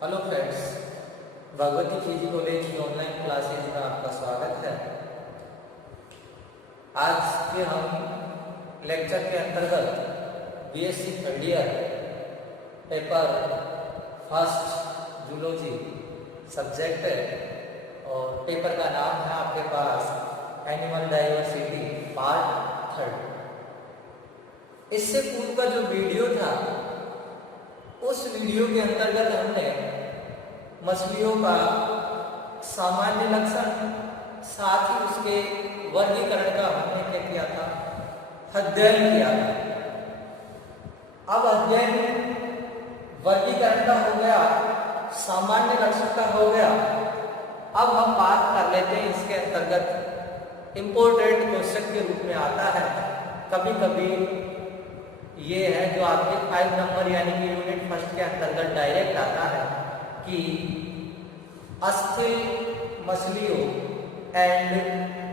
Hello friends, Bhagwati PG college की online classes में आपका स्वागत है। आज के हम लेक्चर के अंतर्गत BSc third year paper first zoology subject है और पेपर का नाम है आपके पास एनिमल डाइवर्सिटी पार्ट थर्ड। इससे पूर्व का जो वीडियो था उस वीडियो के अंतर्गत हमने मछलियों का सामान्य लक्षण साथ ही उसके वर्गीकरण का हमने क्या किया था, अध्ययन किया था। अब अध्ययन वर्गीकरण का हो गया, सामान्य लक्षण का हो गया। अब हम बात कर लेते हैं इसके अंतर्गत इंपॉर्टेंट क्वेश्चन के रूप में आता है। कभी कभी ये है जो आपके 5 नंबर यानी कि यूनिट फर्स्ट के अंतर्गत डायरेक्ट आता है कि अस्थिर मछलियों एंड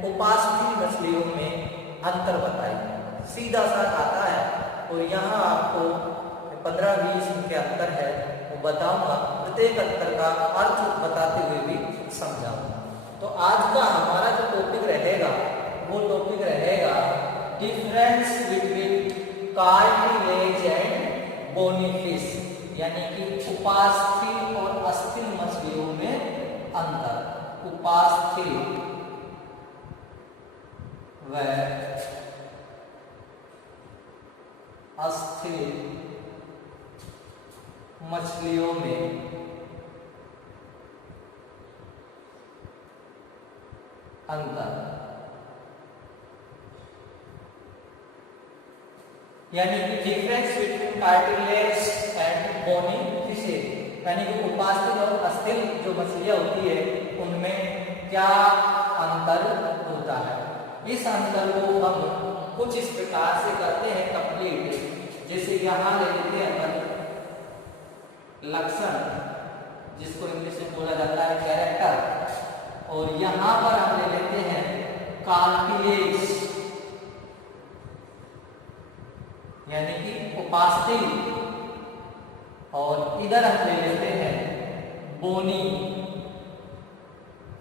उपास्थि मछलियों में अंतर बताइए, सीधा सा आता है। और यहाँ आपको 15-20 के अंतर है वो बताऊंगा, प्रत्येक अंतर का अर्थ बताते हुए भी समझाऊंगा। तो आज का हमारा जो टॉपिक रहेगा वो टॉपिक रहेगा difference between cartilage and bony fish, यानी कि उपास्थि और अस्थिर मछलियों में अंतर। उपास्थि व अस्थिर मछलियों में अंतर, यानी कि difference between cartilage and bony fishes, यानी कि उपास्थि और अस्थिर जो मछलियां होती है उनमें क्या अंतर होता है। इस अंतर को हम कुछ इस प्रकार से करते हैं कंप्लीट। जैसे यहाँ ले लेते हैं अपन लक्षण, जिसको इंग्लिश में बोला जाता है कैरेक्टर, और यहाँ पर हम ले लेते हैं कार्टिलेज यानी कि उपास्थि, और इधर हम ले लेते हैं बोनी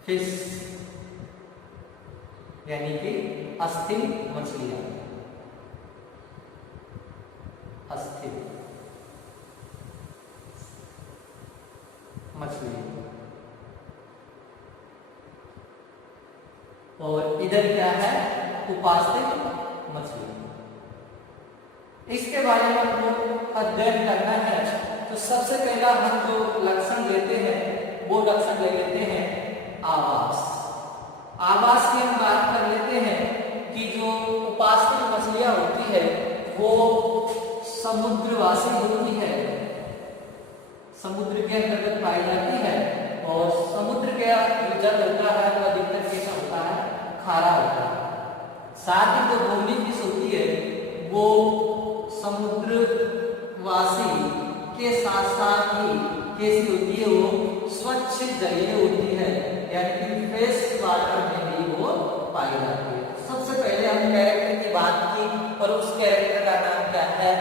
फिश यानी कि अस्थिर मछलियां। अस्थिर मछली, और इधर क्या है, उपास्थि मछली। इसके बारे में हमको अध्ययन करना है। तो सबसे पहला हम जो लक्षण लेते हैं वो लक्षण ले लेते हैं आवास। आवास की हम बात कर लेते हैं कि जो उपास्थि मछलियां होती है वो समुद्रवासी होती है, समुद्र के अंतर्गत पाई जाती है, और समुद्र के जो जल होता है वो अधिकतर कैसा होता है, खारा होता है। साथ ही जो बोनी फिश होती है वो समुद्रवासी के साथ साथ ही कैसी होती है, वो स्वच्छ जलीय होती है, यानी कि फ्रेश वाटर में भी वो पाई जाती है। सबसे पहले हम कैरेक्टर की बात की और उस कैरेक्टर का नाम क्या है,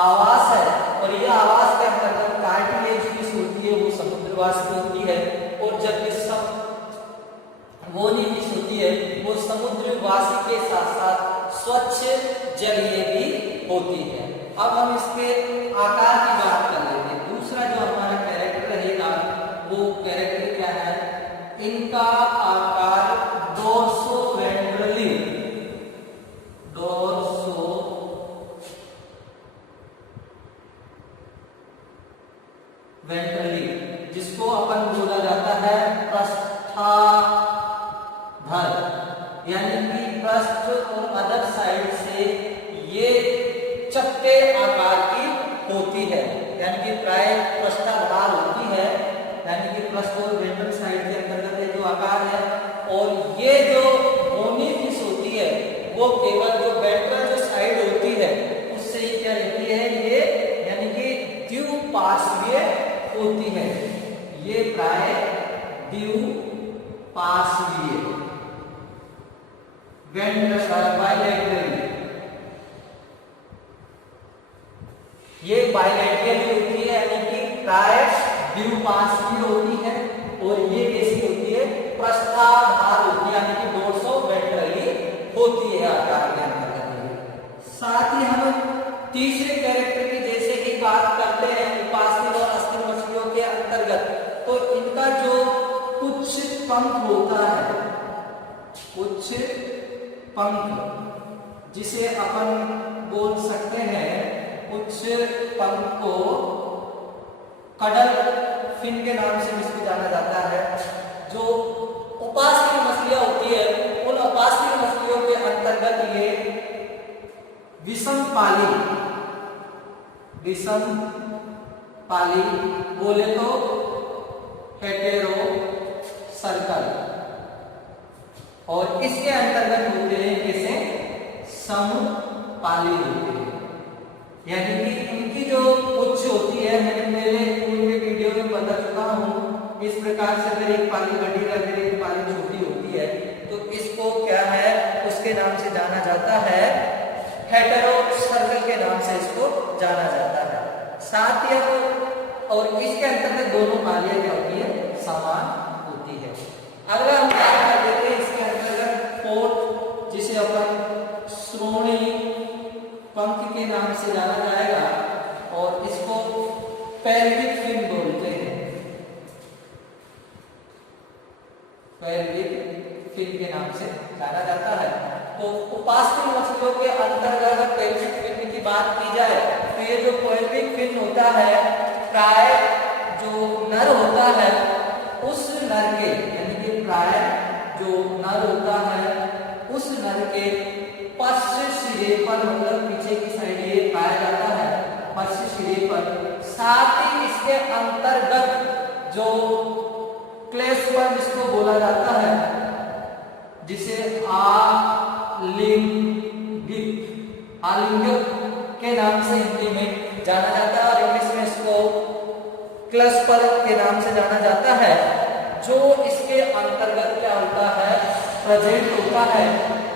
आवास है। और यह आवास के अंतर्गत कार्टिलेज फिश होती है वो समुद्रवासी होती है, और जबकि बोनी फिश होती है वो समुद्रवासी के साथ साथ स्वच्छ जलीय भी होती है। अब हम इसके आकार की बात कर लेते हैं। दूसरा जो हमारा कैरेक्टर रहेगा वो कैरेक्टर क्या है, इनका आकार डोर्सो वेंट्रली, डोर्सो वेंट्रली, जिसको अपन बोला जाता है पृष्ठाधर, यानी कि पृष्ठ और अदर साइड से ये चपटे आकार की होती है, यानी कि प्राय पृष्ठाधार होती है, यानी कि पृष्ठ और वेंट्रल साइड के अंतर्गत जो आकार है। और ये जो बोनी फिश होती है वो केवल जो वेंट्रल जो साइड होती है उससे ही क्या रहती है ये, यानी कि द्विपार्श्वीय होती है। ये प्राय द्विपार्श्वीय बाइलैटरल, ये बाइलैटरल होती है, यानी कि प्राय द्विउपास्थीय होती है और ये कैसी होती है, प्रस्थाधार होती है, यानी कि डोर्सोवेंट्रली होती है आकार के अंतर्गत। साथ ही हम तीसरे कैरेक्टर की जैसे ही बात करते हैं उपास्थीय और अस्थिर मछलियों के अंतर्गत, तो इनका जो कुछ पंख होता है, कुछ पंख जिसे अपन बोल सकते हैं, कुछ पंख को कडल फिन के नाम से इसको जाना जाता है। जो उपास्थीय मछलियां होती है उन उपास्थीय मछलियों के अंतर्गत ये विषम पाली बोले तो हेटेरो सर्कल, और इसके अंतर्गत होते हैं कैसे, समपाली होते हैं। यानी कि इनकी जो उच्च होती है, मैंने पहले पूरे वीडियो में बता चुका हूं, इस प्रकार से अगर एक पाली बड़ी है, अगर एक पाली छोटी होती है, तो इसको क्या है, उसके नाम से जाना जाता है, हेटेरो सर्कल के नाम से इसको जाना जाता है। साथ ही और इसके अंतर्गत दोनों पालियां क्या होती है, समान होती है। अगला हम बात कर लेते हैं इसके अंतर्गत पोट, जिसे अपन श्रोणी पंख के नाम से जाना जाएगा, और इसको पेल्विक फिन बोलते हैं, पेल्विक फिन के नाम से जाना जाता है। तो उपास्थीय मछलियों के अंतर्गत पेल्विक फिन की बात की जाए तो ये जो पेल्विक फिन होता है, प्राय जो नर होता है उस नर के, यानी कि प्राय जो नर होता है उस नर के पश्च सिरे पर, मतलब पीछे की साइड ये पाया जाता है, पश्च सिरे पर। साथ ही इसके अंतर्गत जो क्लेस्पर्म जिसको बोला जाता है, जिसे आलिंगिक के नाम से हिंदी में जाना जाता है और इंग्लिश में इसको क्लेस्पर्म के नाम से जाना जाता है, जो इसके अंतर्गत क्या होता है, प्रेजेंट होता है।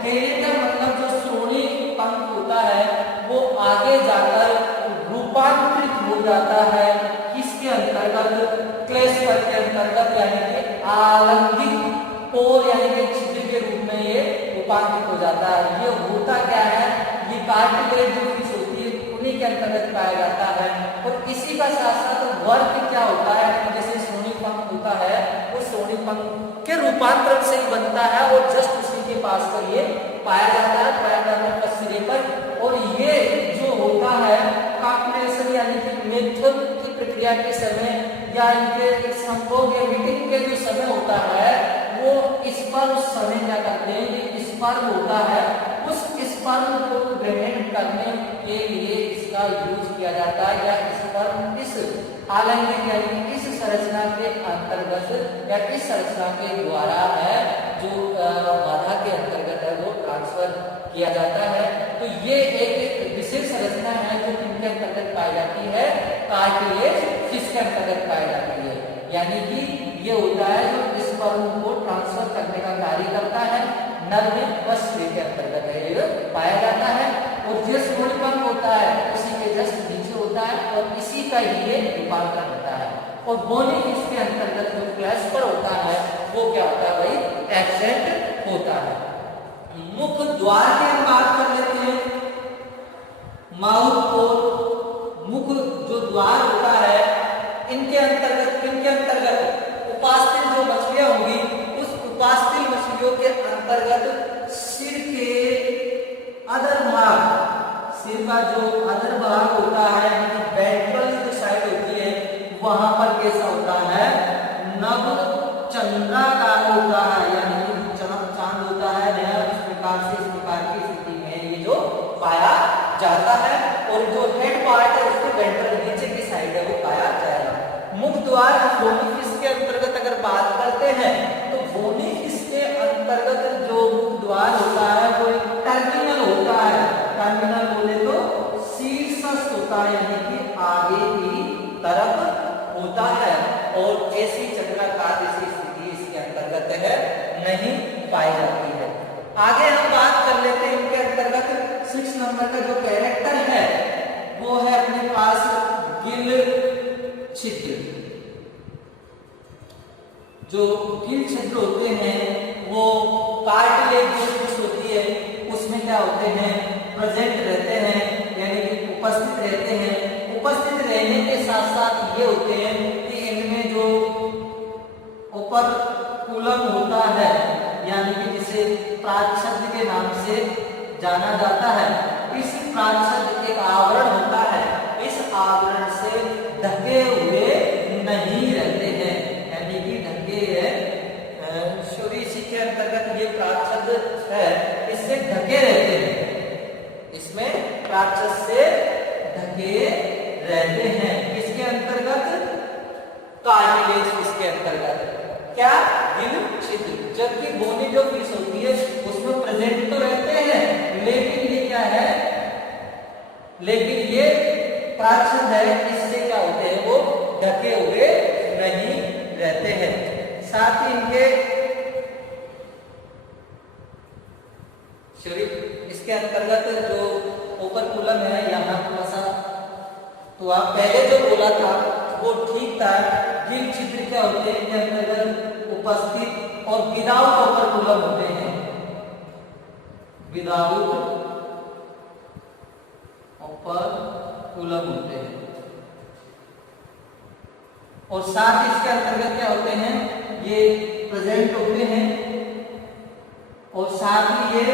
केरेटर मतलब जो श्रोणी पंख होता है वो आगे जाकर रूपांतरित हो जाता है किसके अंतर्गत, क्लेस्पर्म के अंतर्गत, यानी कि आलंगिक पोर यानी कि छिद्र के रूप में ये रूपांतरित हो जाता है। ये होता क्या है, ये कार्टिलेज जो फिश होती है उन्हीं के अंतर्गत पाया जाता है। और इसी का साथ साथ वर्ग क्या होता है, जैसे श्रोणी पंख होता है वो श्रोणी पंख के रूपांतरण से ही बनता है और जस्ट उसी के पास पर ये पाया जाता है, पैराडार्मल सिरे पर। और ये जो होता है कॉपुलेशन यानी कि मैथुन की प्रक्रिया के समय या इनके संभोग या मीटिंग के जो समय होता है, वो स्पर्म उस समय क्या करते हैं, ये स्पर्म होता है, उस स्पर्म को ग्रहण करने के लिए इसका यूज किया जाता है, या स्पर्म इस आलंगिक यानी इस संरचना के अंतर्गत या इस संरचना के द्वारा है जो बाधा के अंतर्गत है वो ट्रांसफर किया जाता है। तो ये एक विशेष संरचना है जो किनके अंतर्गत पाई जाती है, कार्टिलेज फिश के अंतर्गत पाई जाती है। यानी कि ये होता है जो स्पर्म को ट्रांसफर करने का कार्य करता है, नर में बस के अंतर्गत है ये पाया जाता है। और जो श्रोणी पंख होता है उसी के जस्ट नीचे होता है और इसी का ही ये रूपांतरण होता है। और बोनी इसके अंतर्गत जो क्लेस्पर होता है वो क्या होता है भाई, एब्सेंट होता है। मुख द्वार की हम बात कर लेते हैं, माउथ पोर, मुख जो द्वार होता है इनके अंतर्गत उपास्थीय जो मछलियां होंगी उस उपास्थीय मछलियों के अंतर्गत सिर के अधरभाग, सिर का जो अधरभाग होता है, वेंट्रल जो साइड होती है वहां पर कैसा होता है, नभ चंद्राकार होता है, यानी कि चांद होता है नया, इस प्रकार से इस प्रकार की स्थिति में ये जो पाया जाता है। और जो हेड पार्ट है उसके वेंट्रल नीचे की साइड है वो पाया जाएगा। मुख द्वार बोनी फिश के अंतर्गत अगर बात करते हैं तो बोनी फिश के अंतर्गत जो मुख द्वार होता है वो टर्मिनल होता है, टर्मिनल बोले तो शीर्षस्थ होता है, यानी कि आगे की तरफ होता है। और ऐसी चक्राकार जैसी स्थिति इसके अंतर्गत है नहीं पाई जाती है। आगे हम बात कर लेते हैं इनके अंतर्गत 6 नंबर का जो कैरेक्टर है वो है अपने पास गिल छिद्र। जो कील छिद्र होते हैं वो कार्टिलेज जो टिश्यू होती है उसमें क्या होते हैं, प्रेजेंट रहते हैं, यानी कि उपस्थित रहते हैं। उपस्थित रहने के साथ साथ ये होते हैं कि इनमें जो ओपर्कुलम होता है, यानी कि जिसे प्राच्छद के नाम से जाना जाता है, इस प्राच्छद एक आवरण होता है, इस आवरण से ढके हुए नहीं रहते हैं, यानी कि ढके इसी के अंतर्गत ये प्राच्छद है, इससे ढके रहते हैं, इसमें प्राच्छद से ढके रहते हैं। इसके अंतर्गत कार्टिलेज, इसके अंतर्गत क्या, गिल छिद्र। जबकि बोनी जो फिश होती है उसमें प्रेजेंट तो रहते हैं, लेकिन ये क्या है, लेकिन ये प्राच्छद है, इससे क्या होते हैं, वो ढके हुए नहीं रहते हैं। साथ ही इनके शरीर, इसके अंतर्गत जो ओपर्कुलम है यहाँ थोड़ा सा, तो आप पहले जो बोला था वो ठीक था। गिल छिद्र क्या होते हैं, इनके अंतर्गत उपस्थित और विदाउट ओपर्कुलम होते हैं, विदाउट ओपर्कुलम होते हैं। और साथ ही इसके अंतर्गत क्या होते हैं, ये प्रेजेंट होते हैं और साथ ही ये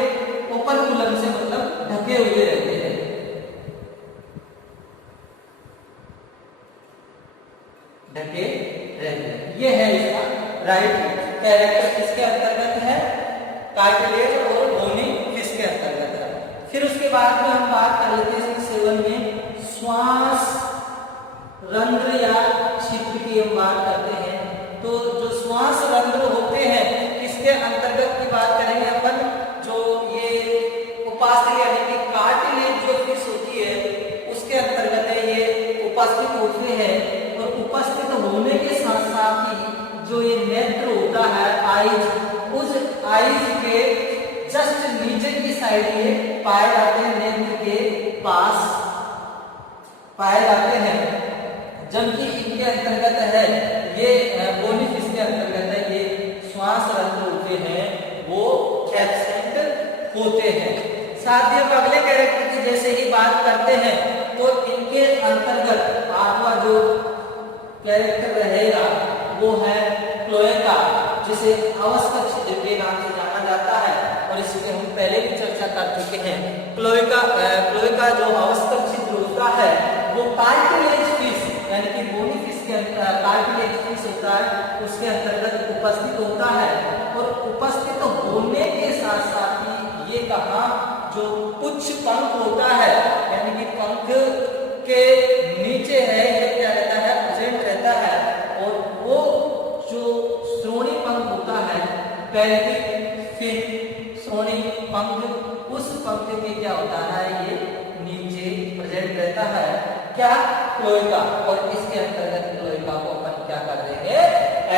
ओपर्कुलम से मतलब ढके हुए रहते हैं, ढके रहते हैं। ये है इसका राइट कैरेक्टर, किसके अंतर्गत है, कार्टिलेज और बोनी किसके अंतर्गत है। फिर उसके बाद में हम बात कर लेते हैं इसके सेवन में श्वास रंध्र या छिद्र की हम बात करते हैं। तो जो श्वास रंध्र होते हैं किसके अंतर्गत की बात करेंगे अपन, जो ये उपास्थि यानी कि कार्टिलेज जो फिश होती है उसके अंतर्गत है, ये उपस्थित होते हैं। और उपस्थित होने के साथ साथ ही जो ये नेत्र होता है, आइज, उस आइज के जस्ट नीचे की साइड ये पाए जाते हैं, नेत्र के पास पाए जाते हैं। जबकि इनके अंतर्गत है, ये बोनी फिश के अंतर्गत है, ये श्वास रंध्र होते हैं वो एब्सेंट होते हैं। साथ ही हम अगले कैरेक्टर की जैसे ही बात करते हैं तो इनके अंतर्गत आठवां जो कैरेक्टर रहेगा वो है क्लोएका, जिसे अवस्थक छिद्र के नाम से जाना जाता है और इसके हम पहले भी चर्चा कर चुके हैं। क्लोएका जो अवस्थक छिद्र होता है वो कार्टिलेज फिश यानी कि बोनी फिश के कार्टिलेज फिश होता है, उसके अंतर्गत उपस्थित होता है। और उपस्थित होने के साथ साथ ही ये कहा जो पुच्छ पंख होता है, यानी कि पंख के नीचे है, ये क्या रहता है, प्रेजेंट रहता है। और वो जो श्रोणी पंख होता है, पेल्विक फिन श्रोणी पंख, उस पंख के क्या होता है, ये नीचे प्रेजेंट रहता है, क्या, क्लोएका। और इसके अंतर्गत क्लोएका को अपन क्या कर देंगे,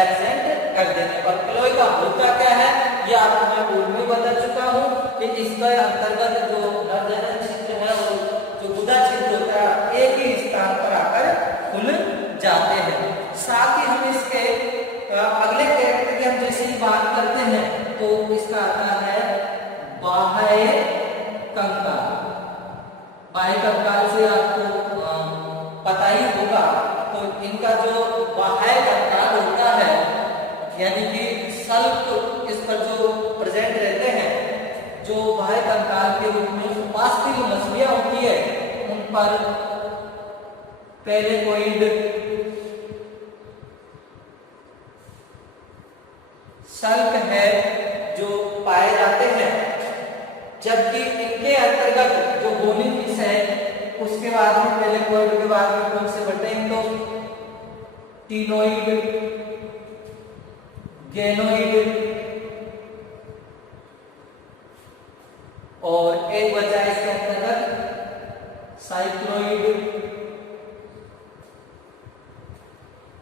एब्सेंट कर देंगे। और क्लोएका होता क्या है ये आपको मैं पूर्व में बता चुका हूँ कि इसके अंतर्गत जो नरजनन छिद्र है और जो गुदा छिद्र होता है एक ही स्थान पर आकर खुल जाते हैं। साथ ही हम इसके अगले कैरेक्टर की हम जैसे ही बात करते हैं तो इसका आता है बाह्य कंकाल। बाह्य कंकाल से आपको पता ही होगा, तो इनका जो बाह्य कंकाल होता है यानी कि सल्क इस पर जो प्रेजेंट रहते हैं, जो बाह्य कंकाल के रूप में उपास्थि जो मछलियां होती है उन पर पेलेकोइड सल्क है जो पाए जाते हैं। जबकि इनके अंतर्गत जो बोनी फिश है उसके बाद में पेलेकोइड के बाद में कौन से बढ़ते हैं, तो टीनोइड, गेनोइड और एक बचा है इसके अंतर्गत साइक्लोइड।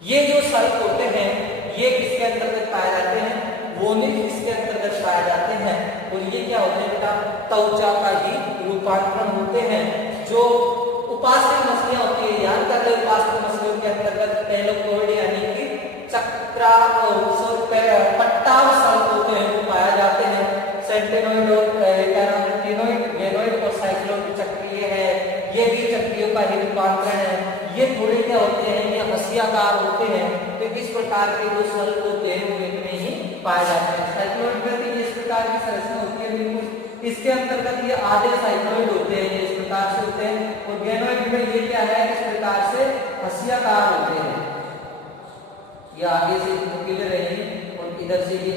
ये जो सल्क होते हैं ये किसके अंतर्गत पाए जाते हैं, बोनी फिश के अंतर्गत पाए जाते हैं। और ये क्या होते हैं बेटा, त्वचा का ही रूपांतरण होते हैं। जो उपास्थि मछलियां होती है, याद कर ले, उपास्थि मछलियों के अंतर्गत पेलेकोइड यानी कि चार सल्क होते हैं वो पाए जाते हैं, सेंटेनोइड और टेनोइड, गेनोइड और साइक्लोइड चक्रीय है, ये भी चक्रियों का ही रूपांतरण है। ये थोड़े क्या होते हैं, ये हंसियाकार होते हैं, तो इस प्रकार के जो सल्क होते हैं वो इनमें ही पाए जाते हैं। साइक्लोइड में भी इस प्रकार की संरचना होती है बिल्कुल, इसके अंतर्गत ये आधे साइक्लोइड होते हैं, ये इस प्रकार से होते हैं, और गेनोइड में ये क्या है, इस प्रकार से हंसियाकार होते हैं, ये आगे से नुकीले रहेंगे और इधर से ये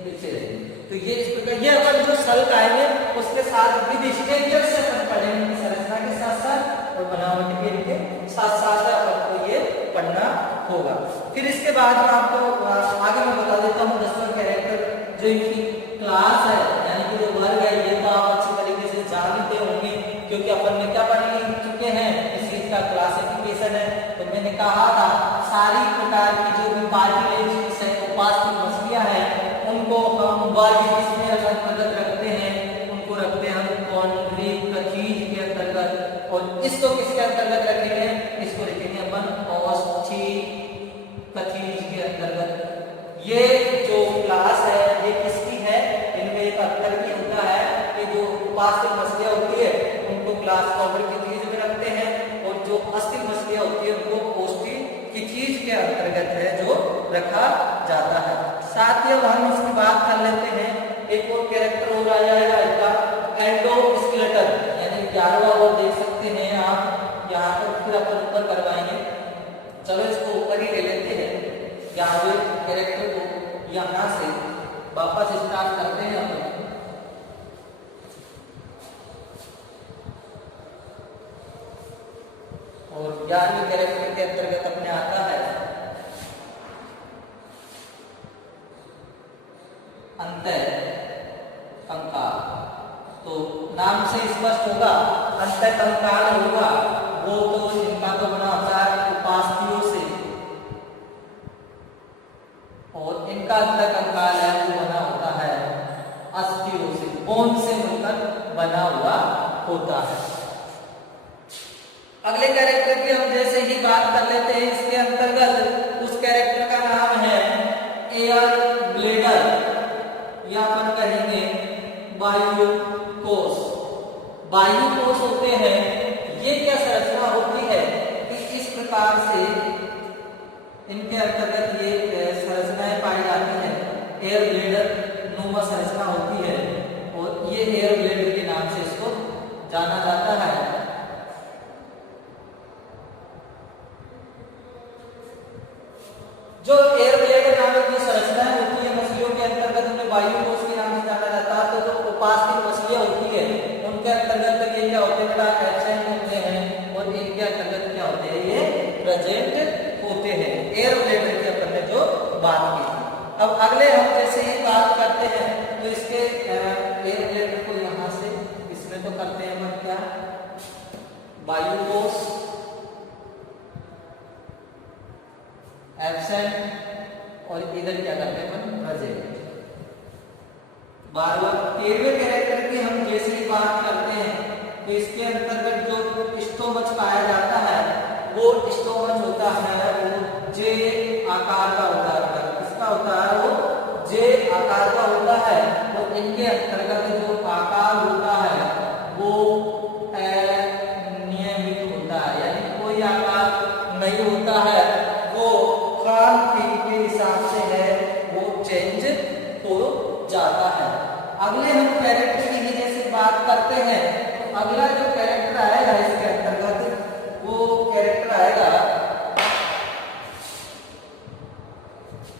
पीछे रहेंगे। तो ये इस प्रकार, ये अपन जो सल्क आएंगे उसके साथ विधि स्ट्रक्चर से अपन पढ़ेंगे, संरचना के साथ साथ और बनावट के इनके साथ साथ अपन को ये पढ़ना होगा। फिर इसके बाद मैं आपको आगे मैं बता देता हूँ 10वां कैरेक्टर जो इनकी क्लास है, यानी कि जो वर्ग है, ये तो आप अच्छी तरीके से जानते होंगे क्योंकि अपन ने क्या पढ़ चुके हैं, इस चीज का क्लासिफिकेशन है। तो मैंने कहा था सारी प्रकार की जो भी कार्टिलेजियस है, उपास्थि मछलियां हैं, उनको हम वर्ग किसमें अंतर्गत रखते हैं, उनको रखते हैं हम कॉन्ड्रिकचीज के अंतर्गत, और इसको किसके अंतर्गत रखेंगे, इसको रखेंगे अपन ऑस्टिकचीज के अंतर्गत। ये जो क्लास है ये किसकी है, इनमें एक अंतर भी होता है कि जो उपास्थि मछलियां होती है उनको क्लास कॉन्ड्रिकचीज में रखते हैं, और जो अस्थिर मछलियां होती है उनको ऑस्टिकचीज के अंतर्गत है जो रखा जाता है। साथ ही अब हम इसकी बात कर लेते हैं, एक और कैरेक्टर हो रहा जाएगा इसका एंडोस्केलेटन, यानी 11वां वो देख सकते हैं आप यहाँ पर, फिर अपन ऊपर करवाएंगे। चलो इसको ऊपर ही ले लेते हैं, 11वें कैरेक्टर को यहाँ से वापस स्टार्ट करते हैं अपन। और 11वें कैरेक्टर के अंतर्गत अपने आता है अंतःकंकाल। तो नाम से स्पष्ट होगा, अंतःकंकाल होगा वो तो इनका तो बना होता है उपास्थियों से, और इनका अंतःकंकाल है वो बना होता है अस्थियों से, बोन से मिलकर बना हुआ होता है। अगले कैरेक्टर की हम जैसे ही बात कर लेते हैं, इसके अंतर्गत उस कैरेक्टर का नाम है एयर ब्लेडर, या अपन कहेंगे वायुकोश। वायुकोश होते हैं, ये क्या संरचना होती है कि इस प्रकार से इनके अंतर्गत ये संरचनाएं पाई जाती हैं, एयर ब्लेडर नुमा संरचना होती है, और ये एयर ब्लेडर के नाम से इसको जाना जाता है। जो एयर ब्लेडर नामक जो संरचनाएं होती है मछलियों के अंतर्गत, उन्हें वायुकोश के नाम से जाना जाता है। तो जो उपास्थि मछलियां होती है उनके अंतर्गत ये क्या होते हैं बेटा, एब्सेंट होते हैं, और इनके अंतर्गत क्या होते हैं, ये प्रेजेंट होते हैं। एयर ब्लेडर की अपन ने जो बात की। अब अगले हम जैसे ही बात करते हैं तो इसके एयर ब्लेडर को यहाँ से इसमें तो करते हैं हम क्या, वायुकोश एब्सेंट, और इधर क्या करते हैं अपन प्रेजेंट। 13वें कैरेक्टर की हम जैसे ही बात करते हैं तो इसके अंतर्गत जो स्टोमच पाया जाता है वो स्टोमच होता है वो जे आकार का होता है। किसका होता है, वो जे आकार का होता है, और इनके अंतर्गत जो आकार होता है वो नियमित होता है, यानी कोई आकार नहीं होता है, वो खान पीन के हिसाब से है वो चेंज हो जाता है। अगले हम कैरेक्टर की जैसे बात करते हैं तो अगला जो कैरेक्टर आएगा इसके अंतर्गत वो कैरेक्टर आएगा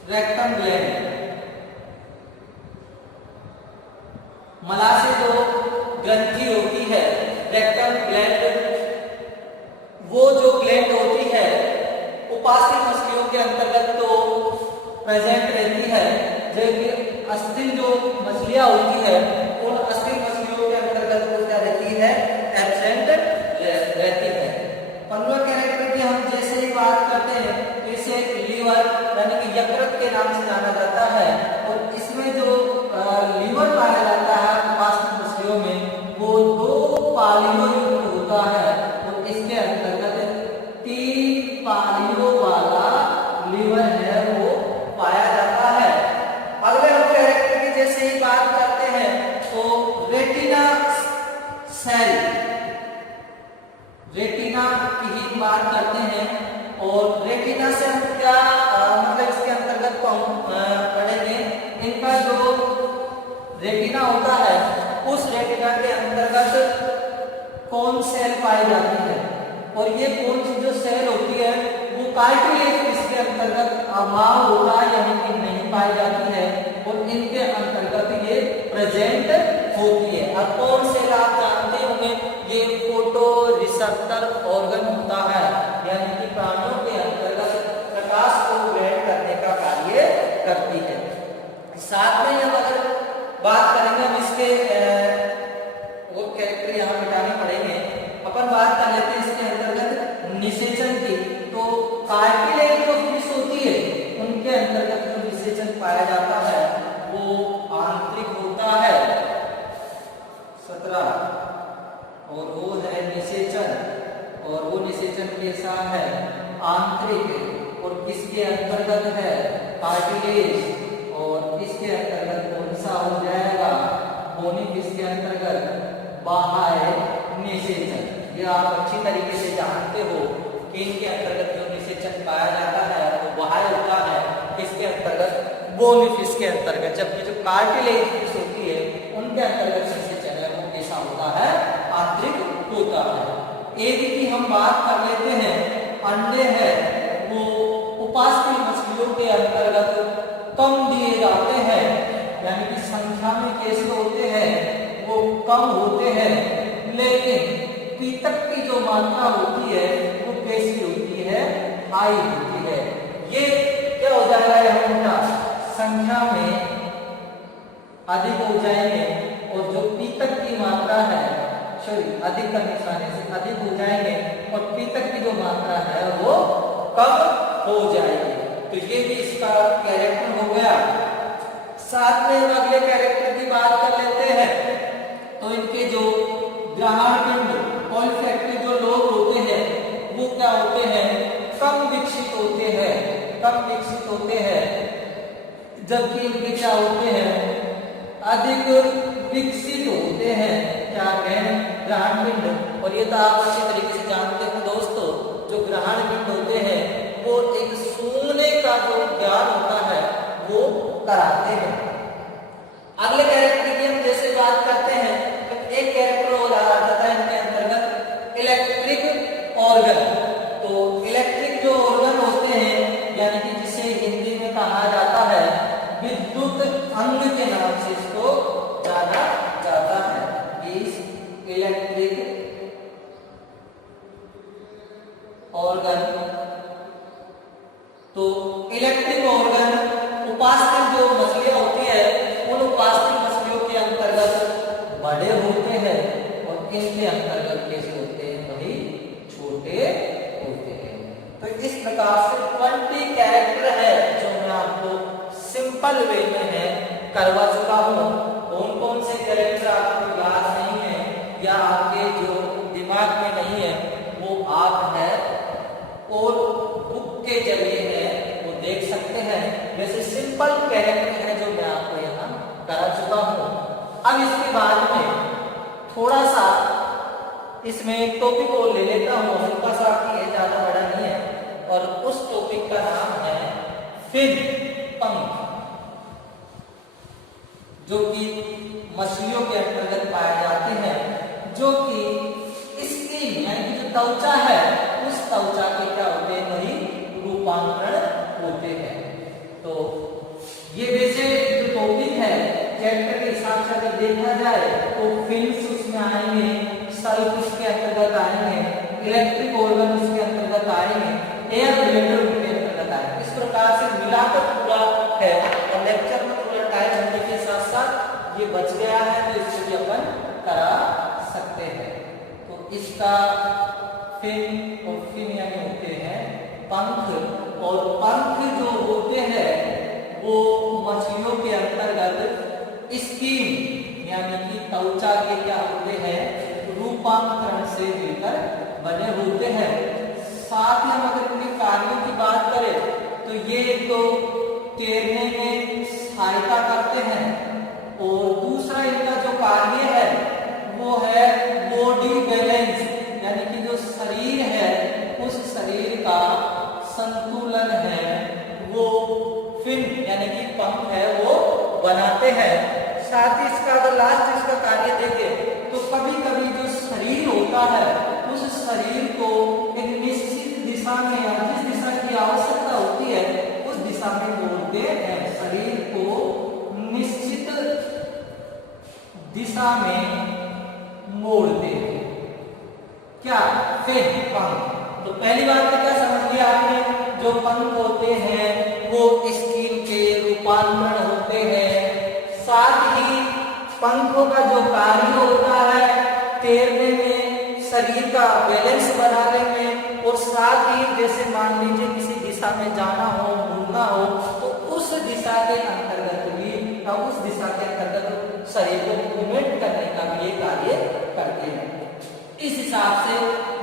रेक्टम ग्लैंड। मलाशय जो ग्रंथि होती है रेक्टम ग्लैंड, वो जो ग्लैंड होती है उपास्थि मछलियों के अंतर्गत तो प्रेजेंट रहती है, जबकि अस्थिर जो मछलियां होती है उन अस्थिर मछलियों के अंतर्गत वो क्या रहती है, एब्सेंट रहती है। 15वां कैरेक्टर की हम जैसे ही बात करते हैं तो इसे लीवर यानी कि यकृत के नाम से जाना जाता है, और इसमें जो लीवर पाया जाता है उपास्थि मछलियों में वो 2 पालियों युक्त होता है, और इसके अंतर्गत 3 पालियों वाला लीवर है वो पाया जाता है। अगले सेल, रेटिना की ही बात करते हैं। और रेटिना से हम क्या मतलब इसके अंतर्गत को हम पढ़ेंगे, इनका जो रेटिना होता है उस रेटिना के अंतर्गत कौन सेल पाई जाती है, और ये कौन सी जो सेल होती है वो कार्टिलेज इसके अंतर्गत अभाव होता है यानी कि नहीं पाई जाती है, और इनके अंतर्गत ये प्रेजेंट होती है। अब कौन सेल आप जानते होंगे, ये फोटो रिसेप्टर ऑर्गन होता है, यानी कि प्राणियों के अंतर्गत प्रकाश को ग्रहण करने का कार्य करती है। साथ में हम अगर बात करेंगे, हम इसके वो कैरेक्टर यहाँ मिटाने पड़ेंगे, अपन बात कर लेते हैं इसके अंतर्गत निषेचन की। तो कार्टिलेज जो फिश होती है उनके अंतर्गत जो निषेचन पाया जाता है वो आंतरिक होता है 17, और वो है निषेचन, और वो निषेचन कैसा है, आंतरिक, और किसके अंतर्गत है, कार्टिलेज, और इसके अंतर्गत कौन सा हो जाएगा, बोनी, किसके अंतर्गत, बाह्य निषेचन। ये आप अच्छी तरीके से जानते हो कि इनके अंतर्गत जो निषेचन पाया जाता है वो बाह्य होता है, किसके अंतर्गत, बोनी फिश के अंतर्गत, जबकि जो कार्टिलेज फिश होती है उनके अंतर्गत निषेचन है वो कैसा होता है, आंतरिक होता है। एक की हम बात कर लेते हैं, अंडे हैं वो उपास्थि मछलियों के अंतर्गत कम दिए जाते हैं, यानी कि संख्या में कैसे होते हैं, वो कम होते हैं, लेकिन पीतक की जो मात्रा होती है वो कैसी होती है, हाई होती है। ये क्या हो जाएगा, हमेशा संख्या में अधिक हो जाएंगे, और जो पीतक की मात्रा है, सॉरी अधिक का निशाने से अधिक हो जाएंगे, और पीतक की जो मात्रा है वो कम हो जाएगी। तो ये भी इसका कैरेक्टर हो गया। साथ में हम अगले कैरेक्टर की बात कर लेते हैं, तो इनके जो ग्रहण पिंड ऑल्फैक्टरी जो लोग होते हैं वो क्या होते हैं, कम विकसित होते हैं, कम विकसित होते हैं, जबकि इनके क्या होते हैं, अधिक विकसित होते हैं, क्या कहें, ग्रहण पिंड। और ये तो आप अच्छी तरीके से जानते हो दोस्तों, जो ग्रहण पिंड होते हैं वो एक सोने का जो ज्ञान होता है वो कराते हैं। अगले कैरेक्टर की हम जैसे बात करते हैं तो एक कैरेक्टर और आ जाता है इनके अंतर्गत, इलेक्ट्रिक ऑर्गन। तो इलेक्ट्रिक जो ऑर्गन होते हैं, यानी कि जिसे हिंदी में कहा जाता है विद्युत अंग के नाम से इसको जाना जाता है, इस इलेक्ट्रिक ऑर्गन। तो इलेक्ट्रिक ऑर्गन उपास्थि जो मछलियां होती है उन उपास्थि मछलियों के अंतर्गत बड़े होते हैं, और इनके अंतर्गत कैसे होते हैं, वही छोटे होते हैं। तो इस प्रकार से 20 कैरेक्टर है जो मैं आपको सिंपल वे में है करवा चुका हूँ। कौन कौन से कैरेक्टर आपको याद नहीं है या आपके जो दिमाग में नहीं है वो आप है और बुक के जरिए है वो देख सकते हैं। वैसे सिंपल कैरेक्टर है जो मैं आपको यहाँ करा चुका हूँ। अब इसके बाद में थोड़ा सा इसमें एक टॉपिक और ले लेता हूँ, हल्का सा, है ज्यादा बड़ा नहीं है, और उस टॉपिक का नाम है फिन, पंख, जो कि मछलियों के अंतर्गत पाए जाते हैं, जो कि इसकी यानी कि जो त्वचा है उस त्वचा के क्या होते हैं, वही रूपांतरण होते हैं। तो ये वैसे जो टॉपिक है चैप्टर के हिसाब से अगर देखा जाए तो फिन्स उसमें आएंगे, सल्फ उसके अंतर्गत आएंगे, इलेक्ट्रिक ऑर्गन उसके अंतर्गत आएंगे, एयर ब्लेडर उसके अंतर्गत आएंगे। इस प्रकार से मिलाकर पूरा है, और लेक्चर में पूरा टाइम होने के साथ साथ ये बच गया है तो इसको भी अपन करा सकते हैं। तो इसका फिन और फिन यानी होते हैं पंख, और पंख जो होते हैं वो मछलियों के अंतर्गत स्किन यानी कि त्वचा के क्या होते हैं, रूपांतरण से मिलकर बने होते हैं। साथ ही हम अगर इनके कार्यों की बात करें तो ये तो तैरने में सहायता करते हैं, और दूसरा इनका जो कार्य है वो है हैं। साथ ही इसका अगर लास्ट इसका कार्य देखें तो कभी कभी जो शरीर होता है उस शरीर को एक निश्चित दिशा में या जिस दिशा की आवश्यकता होती है उस दिशा में मोड़ते हैं। शरीर को निश्चित दिशा में मोड़ते हैं क्या? फिर पंख। तो पहली बात तो क्या समझ लिया आपने, जो पंख होते हैं वो स्कीन के रूपांतरण होते हैं। साथ ही पंखों का जो कार्य होता है तैरने में, शरीर का बैलेंस बनाने में, और साथ ही जैसे मान लीजिए किसी दिशा में जाना हो, घूमना हो, तो उस दिशा के अंतर्गत भी या उस दिशा के अंतर्गत शरीर को मूवमेंट करने का भी ये कार्य करते हैं। इस हिसाब से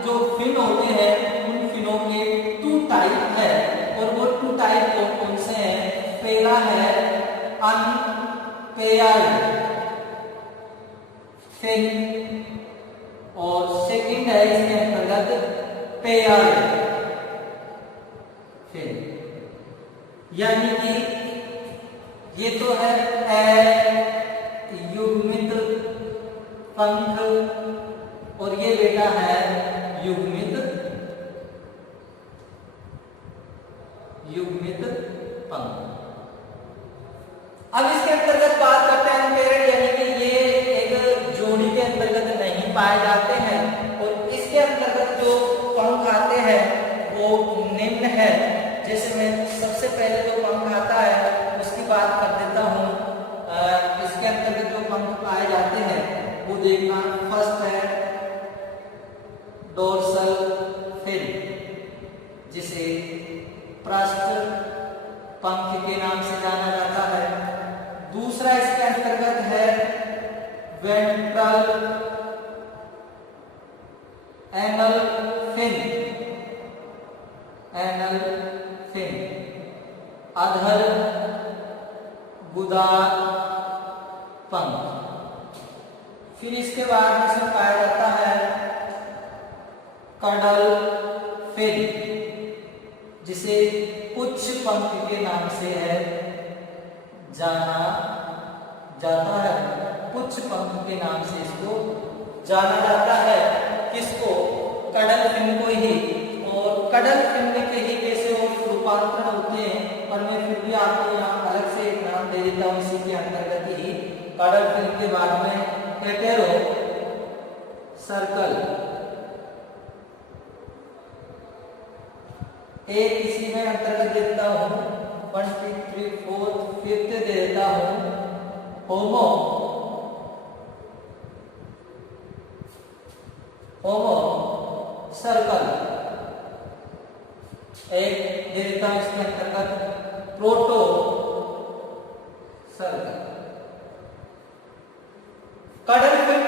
जो फिन होते हैं उन फिनों के 2 टाइप है, और वो 2 टाइप कौन से हैं? पहला है अनपेयर्ड फिन और सेकंड है इसके अंतर्गत पेयर्ड फिन। यानी कि ये तो है युग्मित पंख और ये बेटा है युग्मित पंख। अब इसके अंतर्गत बात करते हैं अनपेयर्ड, यानी कि ये एक जोड़ी के अंतर्गत नहीं पाए जाते हैं, और इसके अंतर्गत जो पंख आते हैं वो निम्न है। जैसे मैं सबसे पहले जो पंख आता है उसकी बात कर देता हूँ। इसके अंतर्गत जो पंख पाए जाते हैं वो देखना, फर्स्ट है डोर्सल फिन, जिसे पृष्ठ पंख के नाम से जाना जाता है। दूसरा इसके अंतर्गत है वेंट्रल एनल फिन, अधर गुदा पंख। फिर इसके बाद इसमें पाया जाता है कडल फिन, जिसे पुच्छ पंख के नाम से है जाना जाता है। पुच्छ पंख के नाम से इसको जाना जाता है। किसको? कडल फिन को ही। और कडल फिन के ही कैसे रूपांतरण होते हैं, पर मैं फिर भी आपको यहाँ अलग से एक नाम दे देता हूँ इसी के अंतर्गत ही। कडल फिन के बाद में हेटेरो सर्कल, एक इसी में अंतर्गत देता हूँ 1 2 3 4 फिफ्थ दे देता हूँ होमो सर्कल, एक दे देता हूँ इसके अंतर्गत प्रोटो सर्कल। कडल फिन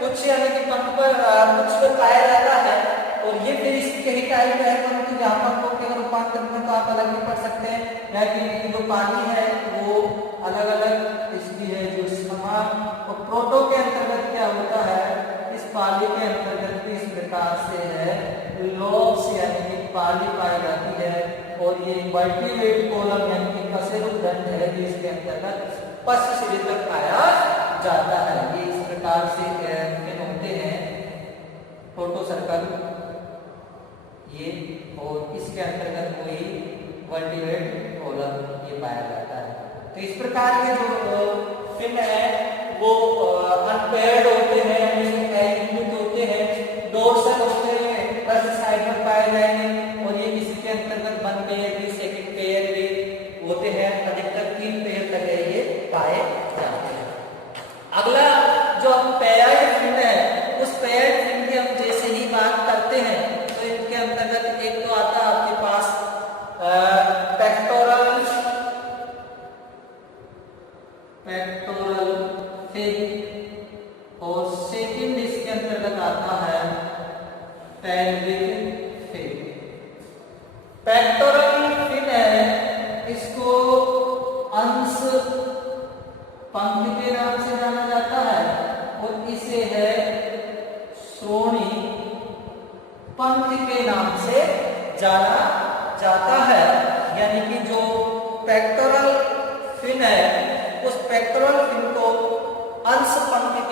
कुछ यानी कि पंख पर कुछ पर पाया जाता है, और ये फिर इसके ही टाइप है, परंतु यहाँ पंखों के रूपांतरण में तो आप अलग भी पढ़ सकते हैं, लेकिन जो पानी है वो अलग अलग इसकी है जो समान। और प्रोटो के अंतर्गत क्या होता है, इस पाली के अंतर्गत भी इस प्रकार से है लोब्स यानी कि पाली पाई जाती है, और ये मल्टीवेट कॉलम यानी कि कशेरुकदंड है जो इसके अंतर्गत पश्च सिरे तक पाया जाता है। ये इस प्रकार से होते हैं प्रोटो सर्कल ये, और इसके अंतर्गत कोई मल्टीवेट कॉलम ये पाया जाता है। तो इस प्रकार के जो फिन है वो अनपेयर्ड होते हैं, यानी होते हैं, डोर्सल होते हैं, फर्स्ट साइड में पाए जाएंगे, और ये किसी के अंतर्गत 1 पेयर भी, सेकंड पेयर भी होते हैं, अधिकतर 3 पेयर तक ये पाए जाते हैं। अगला जो हम पेयर्ड फिन है, उस पेयर्ड फिन की हम जैसे ही बात करते हैं तो इनके अंतर्गत एक तो आता है आपके पास पेक्टोरल फिन, और सेकंड इसके अंतर्गत आता है पेल्विक फिन। पेक्टोरल फिन है, इसको अंश पंख के नाम से जाना जाता है, और इसे है श्रोणी पंख के नाम से जाना जाता है। यानी कि जो पेक्टोरल फिन है उस पेक्टोरल फिन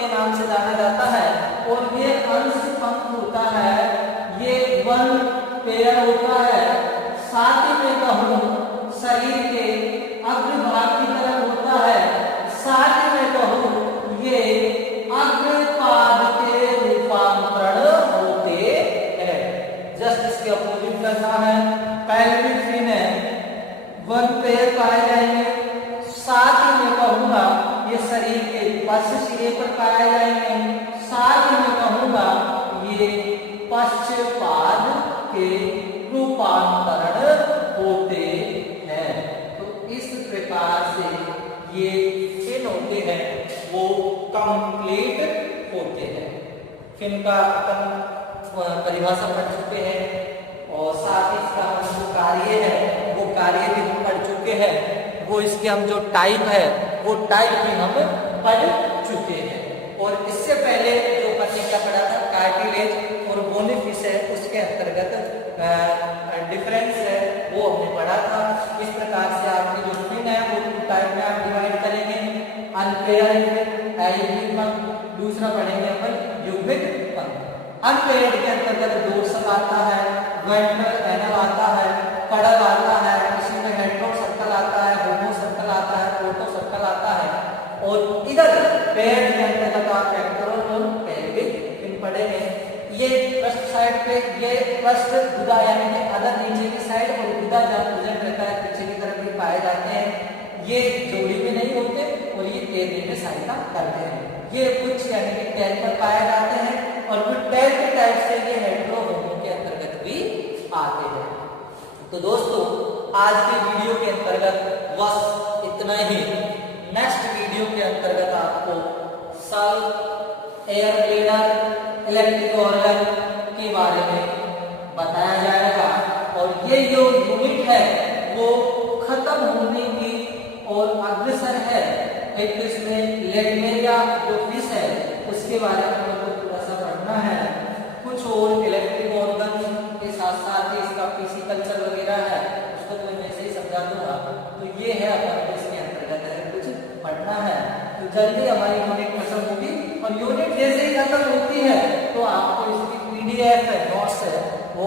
के नाम से जाना जाता है। और ये अंश पंख होता है, ये वन पेयर होता है। साथ ही में कहूं शरीर के अग्रभाग की तरफ होता है। साथ ही में कहूं ये अग्रपाद के रूपांतरण होते हैं। जस्ट इसके अपोजिट करना है। पेल्विक फिन है, वन पेयर पाए जाएंगे। साथ ही में कहूंगा ये शरीर के पश्च सिरे पर पाए जाएंगे। साथ ही में कहूंगा ये पश्चपाद के रूपांतरण होते हैं। तो इस प्रकार से ये फिन होते हैं वो कंप्लीट होते हैं। फिन का अपन परिभाषा पढ़ चुके हैं और साथ ही इसका हम जो कार्य है वो कार्य भी हम पढ़ चुके हैं। वो इसके हम जो टाइप है वो टाइप भी हम पढ़ चुके हैं। और इससे पहले जो पढ़ने का पढ़ा था कार्टिलेज और बोनी फिश है, उसके अंतर्गत डिफरेंस है वो हमने पढ़ा था। इस प्रकार से आपकी जो फिन है वो टू टाइप में आप डिवाइड करेंगे, अनपेयर्ड फिन, एलिप्टिक पंख। दूसरा पढ़ेंगे अपन युग्मित पंख। अनपेयर्ड के अंतर्गत डोर्सल आता है, वेंट्रल एनल आता है, कड़क आता है, इसी में हेट्रो सर्कल आता है, होमो सर्कल आता है, प्रोटो सर्कल आता है। और इधर पेयर्ड के अंतर्गत आप पेक्टोरल और पेल्विक फिन पढ़ेंगे। ये फर्स्ट साइड पे ये फर्स्ट गुदा यानी कि अदर नीचे की साइड और गुदा जब प्रेजेंट रहता है पीछे की तरफ भी पाए जाते हैं। ये जोड़ी में नहीं होते और ये तैरने में सहायता करते हैं। ये कुछ यानी कि टेल पर पाए जाते हैं और फिर टेल के टाइप से ये हेट्रो होमो के अंतर्गत भी आते हैं। तो दोस्तों आज के वीडियो के अंतर्गत बस इतना ही। नेक्स्ट वीडियो के अंतर्गत आपको solve, air bladder, electric organ के बारे में बताया जाएगा। और ये जो यूनिट है वो खत्म होने की और अग्रसर है। एक इसमें लेटमेरिया जो फिश है उसके बारे में हमको थोड़ा सा पढ़ना है। कुछ और इलेक्ट्रिक ऑर्गन के साथ साथ ही इसका फिजिकल्चर वगैरह है उसको तो मैं ऐसे ही समझा दूंगा। तो ये है अपन को इसके अंतर्गत है कुछ पढ़ना है। तो जल्दी हमारी यूनिट खत्म होगी और यूनिट जैसे ही खत्म होती है तो आपको इसकी PDF है, नोट्स है वो